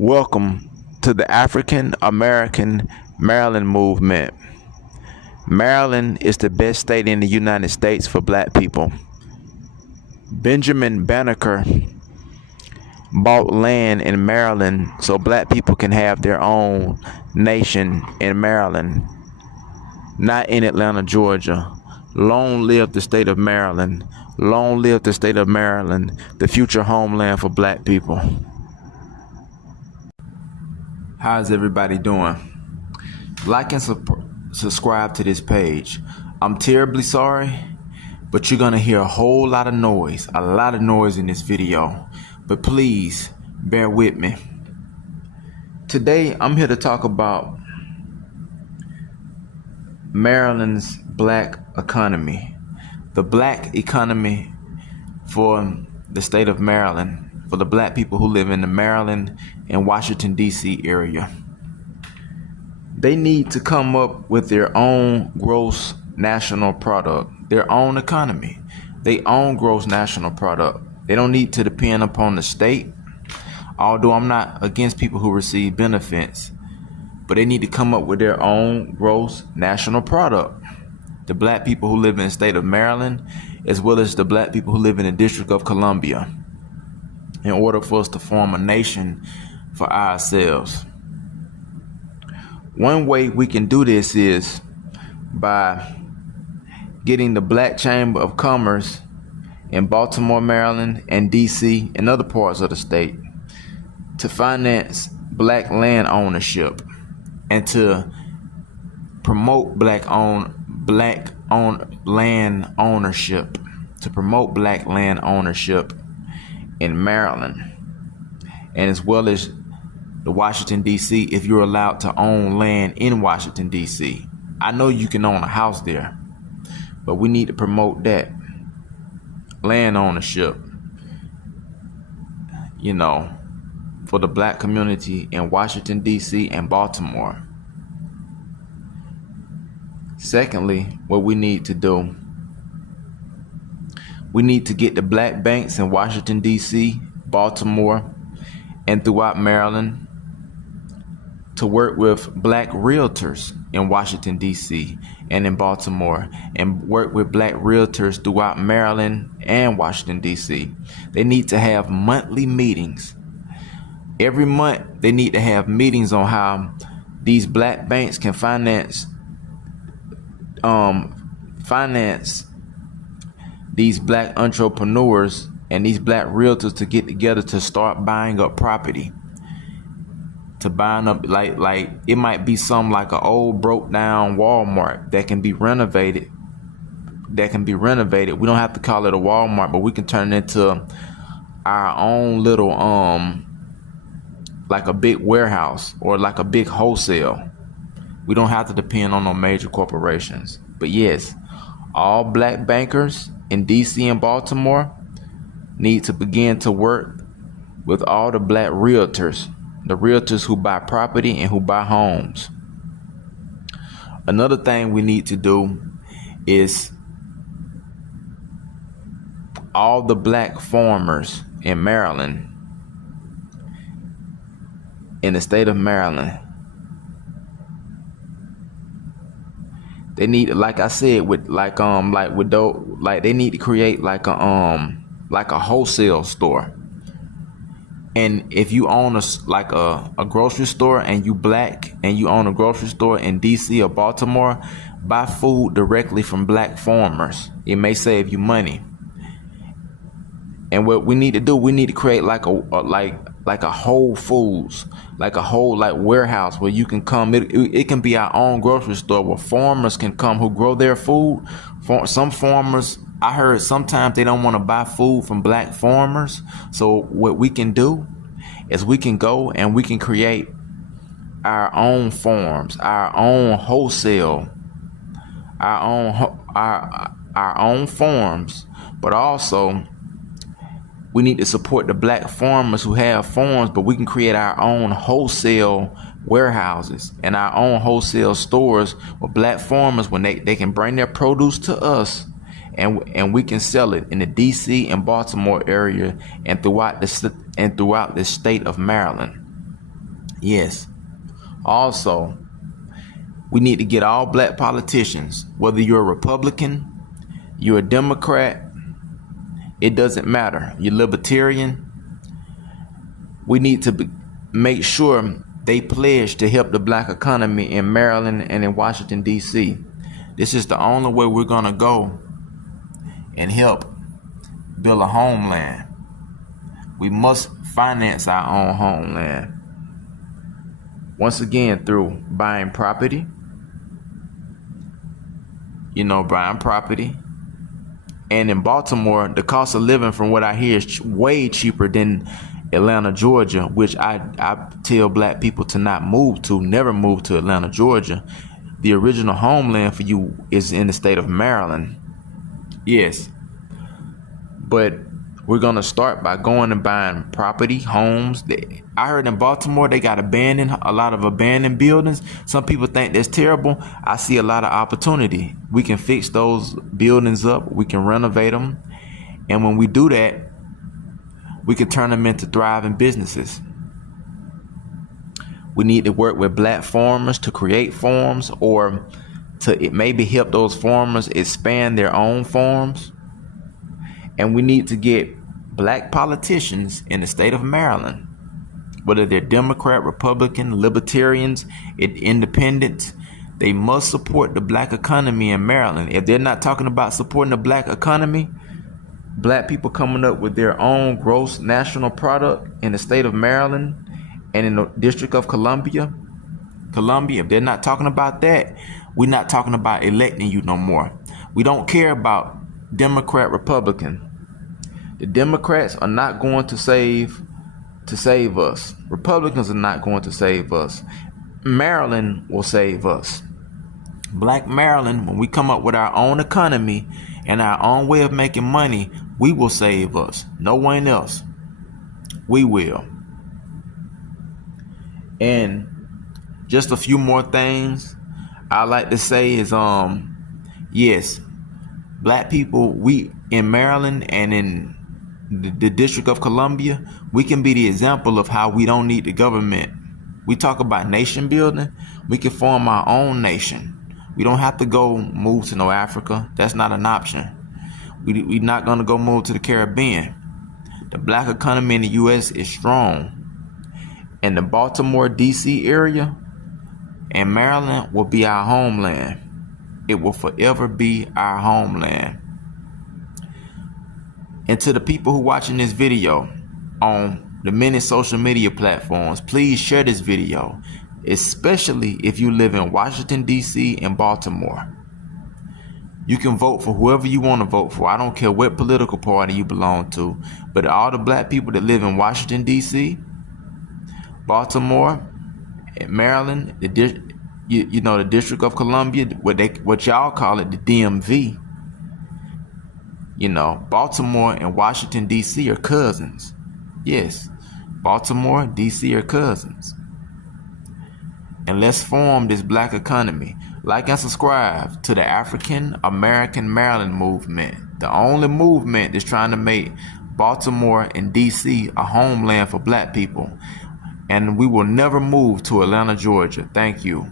Welcome to the African American Maryland movement. Maryland is the best state in the United States for black people. Benjamin Banneker bought land in Maryland so black people can have their own nation in Maryland, not in Atlanta, Georgia. Long live the state of Maryland. Long live the state of Maryland, the future homeland for black people. How's everybody doing? Like and subscribe to this page. I'm terribly sorry, but you're gonna hear a whole lot of noise in this video. But please bear with me. Today I'm here to talk about Maryland's black economy. The black economy for the state of Maryland, for the black people who live in the Maryland and Washington, D.C. area. They need to come up with their own gross national product, their own economy, their own gross national product. They don't need to depend upon the state, although I'm not against people who receive benefits, but they need to come up with their own gross national product. The black people who live in the state of Maryland, as well as the black people who live in the District of Columbia, in order for us to form a nation for ourselves. One way we can do this is by getting the Black Chamber of Commerce in Baltimore, Maryland, and DC and other parts of the state to finance black land ownership and to promote black-owned land ownership, in Maryland, and as well as the Washington, D.C. if you're allowed to own land in Washington, D.C. I know you can own a house there, but we need to promote that land ownership, for the black community in Washington, D.C. and Baltimore. Secondly, what we need to do, we need to get the black banks in Washington, D.C., Baltimore, and throughout Maryland to work with black realtors in Washington, D.C. and in Baltimore, and work with black realtors throughout Maryland and Washington, D.C. They need to have monthly meetings. Every month, they need to have meetings on how these black banks can finance these black entrepreneurs and these black realtors to get together to start buying up property, to buying up like it might be some like an old broke down Walmart that can be renovated. We don't have to call it a Walmart, but we can turn it into our own little like a big warehouse or like a big wholesale. We don't have to depend on no major corporations. But yes, all black bankers in DC and Baltimore need to begin to work with all the black realtors, the realtors who buy property and who buy homes. Another thing we need to do is all the black farmers in Maryland, in the state of Maryland, they need, like I said, they need to create like a wholesale store. And if you own a grocery store and you black and you own a grocery store in DC or Baltimore, buy food directly from black farmers. It may save you money. And what we need to do, we need to create like a Whole Foods, like a whole warehouse where you can come. It can be our own grocery store where farmers can come who grow their food. Some farmers, I heard sometimes they don't want to buy food from black farmers. So what we can do is we can go and we can create our own farms, our own wholesale, our own farms, but also we need to support the black farmers who have farms, but we can create our own wholesale warehouses and our own wholesale stores with black farmers when they can bring their produce to us and we can sell it in the DC and Baltimore area and throughout the state of Maryland. Yes. Also, we need to get all black politicians, whether you're a Republican, you're a Democrat, it doesn't matter, you're libertarian, we need to make sure they pledge to help the black economy in Maryland and in Washington, D.C. This is the only way we're going to go and help build a homeland. We must finance our own homeland. Once again, through buying property. Buying property. And in Baltimore, the cost of living, from what I hear, is way cheaper than Atlanta, Georgia, which I tell black people to not move to, never move to Atlanta, Georgia. The original homeland for you is in the state of Maryland. Yes. But we're going to start by going and buying property, homes. I heard in Baltimore they got a lot of abandoned buildings. Some people think that's terrible. I see a lot of opportunity. We can fix those buildings up. We can renovate them. And when we do that, we can turn them into thriving businesses. We need to work with black farmers to create farms, or to maybe help those farmers expand their own farms. And we need to get black politicians in the state of Maryland, whether they're Democrat, Republican, Libertarians, Independents, they must support the black economy in Maryland. If they're not talking about supporting the black economy, black people coming up with their own gross national product in the state of Maryland and in the District of Columbia, if they're not talking about that, we're not talking about electing you no more. We don't care about Democrat, Republican. The Democrats are not going to save us. Republicans are not going to save us. Maryland will save us. Black Maryland, when we come up with our own economy and our own way of making money, we will save us. No one else. We will. And just a few more things I like to say is, yes, black people, we in Maryland and in the District of Columbia, we can be the example of how we don't need the government. We talk about nation building. We can form our own nation. We don't have to go move to no Africa. That's not an option. We're not going to go move to the Caribbean. The black economy in the U.S. is strong. And the Baltimore, D.C. area and Maryland will be our homeland. It will forever be our homeland. And to the people who are watching this video on the many social media platforms, please share this video, especially if you live in Washington, D.C. and Baltimore. You can vote for whoever you want to vote for. I don't care what political party you belong to. But all the black people that live in Washington, D.C., Baltimore, Maryland, the District of Columbia, what y'all call it, the DMV. Baltimore and Washington, D.C. are cousins. Yes, Baltimore, D.C. are cousins. And let's form this black economy. Like and subscribe to the African American Maryland movement, the only movement that's trying to make Baltimore and D.C. a homeland for black people. And we will never move to Atlanta, Georgia. Thank you.